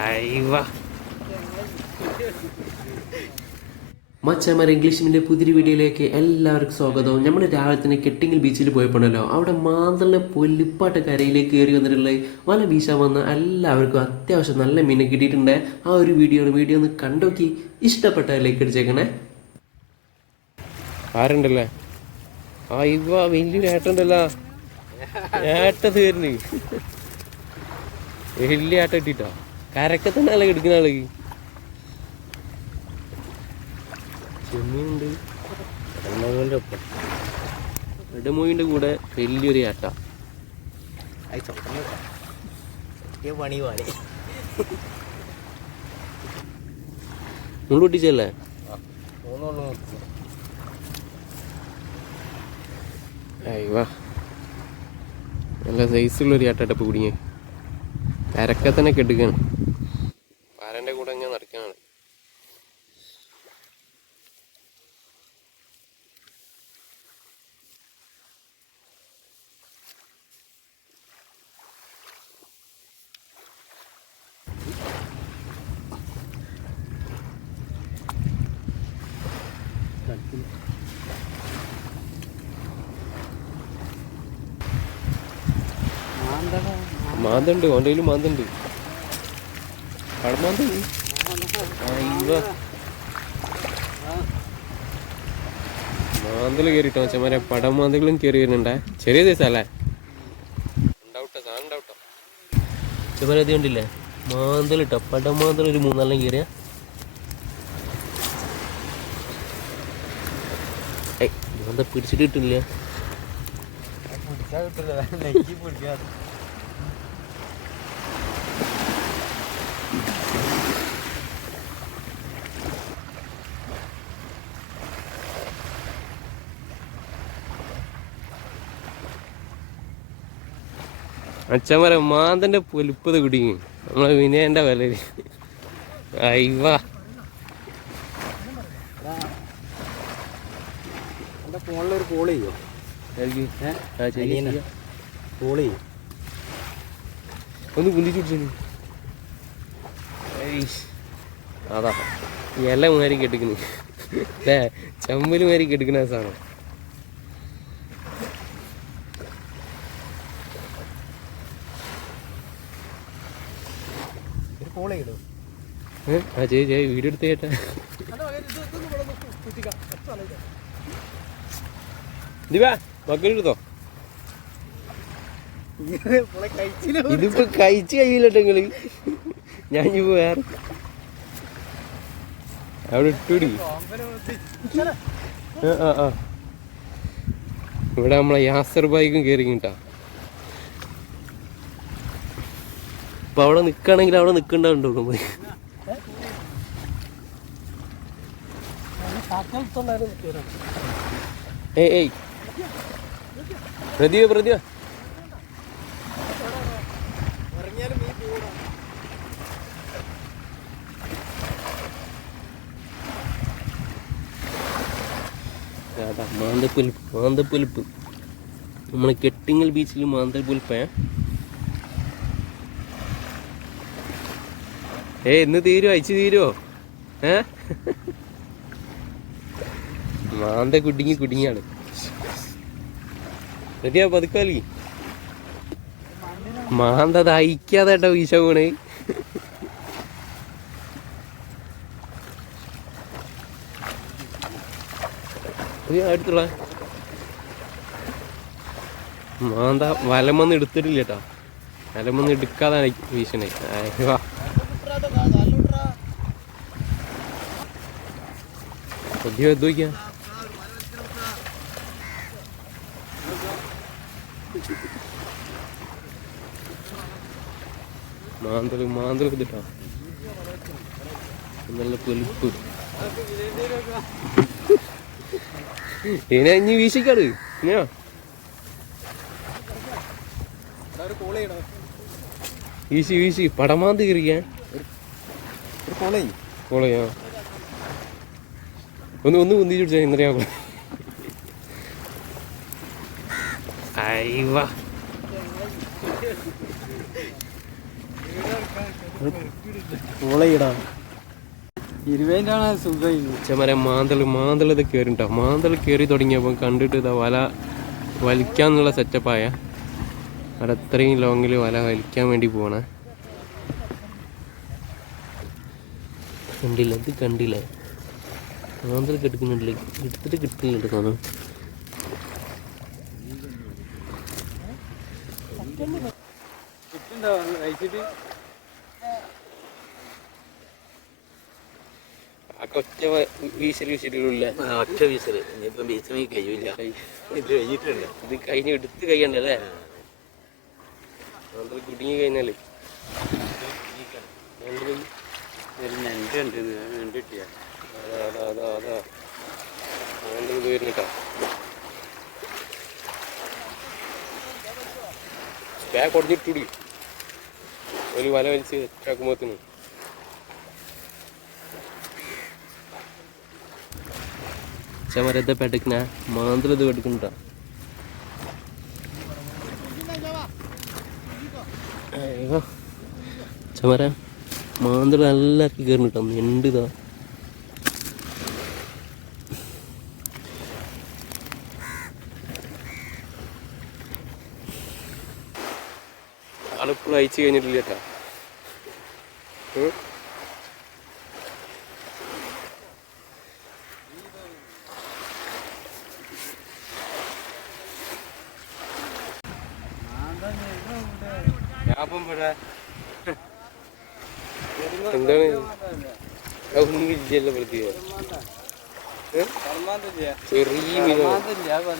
അയ്യ മച്ചമാർ ഇംഗ്ലീഷിൻ്റെ പുതിയൊരു വീഡിയോയിലേക്ക് എല്ലാവർക്കും സ്വാഗതം. നമ്മൾ രാവിലെ തന്നെ കെട്ടിങ്ങൽ ബീച്ചിൽ പോയപ്പോഴല്ലോ അവിടെ മാന്തളിലെ പൊല്ലിപ്പാട്ട് കരയിലേക്ക് കയറി വന്നിട്ടുള്ള വല വീശാൻ വന്ന എല്ലാവർക്കും അത്യാവശ്യം നല്ല മീനെ കിട്ടിയിട്ടുണ്ട്. ആ ഒരു വീഡിയോ ഒന്ന് കണ്ടോക്കി ഇഷ്ടപ്പെട്ട ലൈക്ക് അടിച്ചേക്കണേ. ആരുണ്ടല്ലേ ആ ഇവ വലിയൊരു ഏട്ടുണ്ടല്ലോ, ഏട്ട തീർന്ന് വലിയ ഏട്ട ഇട്ടിട്ടോ കരക്കെ തന്നെ അല്ല എടുക്കുന്ന ആള്. ചെമ്മീനുണ്ട്, എണ്ണകളുടെ ഒപ്പം ഇടമൂവിൻ്റെ കൂടെ വലിയൊരു ഏട്ട. മുള്ളു പൊട്ടിച്ചല്ലേ? അയ്യ നല്ല സൈസുള്ളൊരു ഏട്ടപ്പ് കുടുങ്ങിയ കരക്കെ തന്നെ കെടുക്കാണ്. പാരൻ്റെ കൂടെ ഞാൻ നടക്കാനാണ്. മാന്തുണ്ട്, ഓൻ്റെ കയ്യിൽ മാന്തുണ്ട്, കടമാന്തുണ്ട്. മാന്തല് കയറിട്ടോ മച്ചന്മാരെ, പടമാന്തകളും കയറി വരുന്നുണ്ടേ. ചെറിയ ദിവസമല്ലേ ഉണ്ടാവട്ടെ, സാധനം ഉണ്ടാവട്ടോ മച്ചന്മാരെ. അത് കണ്ടില്ലേ മാന്തലിട്ടോ, പടമാന്തൽ ഒരു 3-4 കയറിയ. മാന്ത പിടിച്ചിട്ട് കിട്ടില്ല. അച്ഛന്മാരെ മാന്തന്റെ പൊലിപ്പത് കുടുങ്ങി നമ്മളെ വിനയന്റെ വില. അയ്യ ഫോണിലൊരു കോൾ ചെയ്യോ? കോൾ ചെയ്യും ഒന്ന് കുന്തിച്ചു. അതാ ഇല മാരി കെട്ടിക്കുന്നു അല്ലേ, ചമ്മല് മാരി കെട്ടിക്കുന്ന സാധനം. വീഡിയോ എടുത്ത് കേട്ടെ. ദിവാ മക്കളെടുത്തോ, ഇതിപ്പോ കഴിച്ച് കഴിയില്ലട്ടോ നിങ്ങള്. ഞാൻ ഇപ്പൊ വേറെ അവിടെ ഇട്ടുപിടി. ഇവിടെ നമ്മളെ യാസർ ബൈക്കും കയറിട്ടാ. അപ്പൊ അവിടെ നിക്കണെങ്കിൽ അവിടെ നിക്കണ്ടോ പോയി. ഏയ് പ്രതിഭ മാന്തപ്പൊലിപ്പ് നമ്മളെ കെട്ടിങ്ങൽ ബീച്ചിൽ മാന്തപ്പൊലിപ്പേ. ഇന്ന് തീരുവോ, അയച്ചു തീരുവോ? മാന്ത കുടുങ്ങിയാണ്. റെഡിയാ പതുക്കാലി. മാന്ത അയക്കാതെ കേട്ടോ വീശ പോണേ. അടുത്തുള്ള മാന്ത വലമൊന്നും എടുത്തിട്ടില്ല കേട്ടോ, വലമൊന്നും എടുക്കാതാണ് വീശണേ. എന്ത് നോക്കിയാ മാന്തൽ ഇതിട്ടാ നല്ല പൊലിപ്പ്. ഇനി വീശിക്കാട് ഇങ്ങനെയാ വീശി പടമാന്ത് കയറിക്കാൻ കോളയാ. ഒന്ന് കുന്തിച്ചു പിടിച്ചാ ഇന്നലെയാ. അയ്യ പോളയിടാ 20 സുഖം. ചെമര മാന്തൾ ഇത് കയറിട്ടോ. മാന്തൾ കയറി തുടങ്ങിയപ്പോൾ കണ്ടിട്ട് ഇതാ വല വലിക്കാന്നുള്ള സെറ്റപ്പായ അവിടെ അത്രയും ലോങ്ങിൽ വല വലിക്കാൻ വേണ്ടി പോവാണ്. കണ്ടില്ല, ഇത് കണ്ടില്ലേ, മാന്തൾ കെടുക്കുന്നുണ്ടല്ലേ, എടുത്തിട്ട് കിട്ടുന്നുണ്ട് തോന്നുന്നു. ഒറ്റ വീശലില്ല, ഒറ്റ വീസല്. ഇനിയിപ്പം വീശൽ കഴിയില്ല, ഇത് കഴിഞ്ഞിട്ടുണ്ട്. ഇത് കഴിഞ്ഞ് എടുത്ത് കഴിയണ്ടല്ലേ, മാന്തൾ കുടുങ്ങി കഴിഞ്ഞാല്. ഒരു ഞണ്ടുണ്ട്, ഞണ്ട് കിട്ടിയ അതാ മാന്തൾ ഇത് വരുന്നിട്ടാ. ബാഗ് കൊടുത്തിട്ടൂടി ഒരു വല വലിച്ച് സെറ്റാക്കുമ്പോത്തിന്. ചമരത്തെ പെടുക്കണ മാന്തൾ ഇത് പെടുക്കണ്ടാ. ചമര മാന്തൾ നല്ല കയറിട്ടോ, ഞണ്ട് ഇതാ. ആളിപ്പോഴും അയച്ചു കഴിഞ്ഞിട്ടില്ല കേട്ടാ. എന്താണ് ഒന്നും ഇല്ലല്ലോ പ്രത്യേക. ചെറിയ മീനാണ്.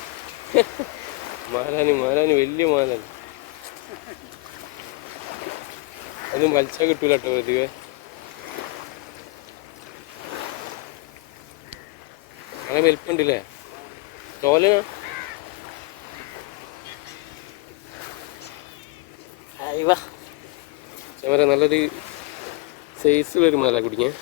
മാലാന് വലിയ മാലാന്. അതും വലിച്ചാൽ കിട്ടൂല കേട്ടോ പ്രതിവേ. അങ്ങനെ വലിപ്പുണ്ടല്ലേ ചോലനാ. ചമര നല്ലൊരു സൈസിലൊരു മാല കുടിക്കാൻ.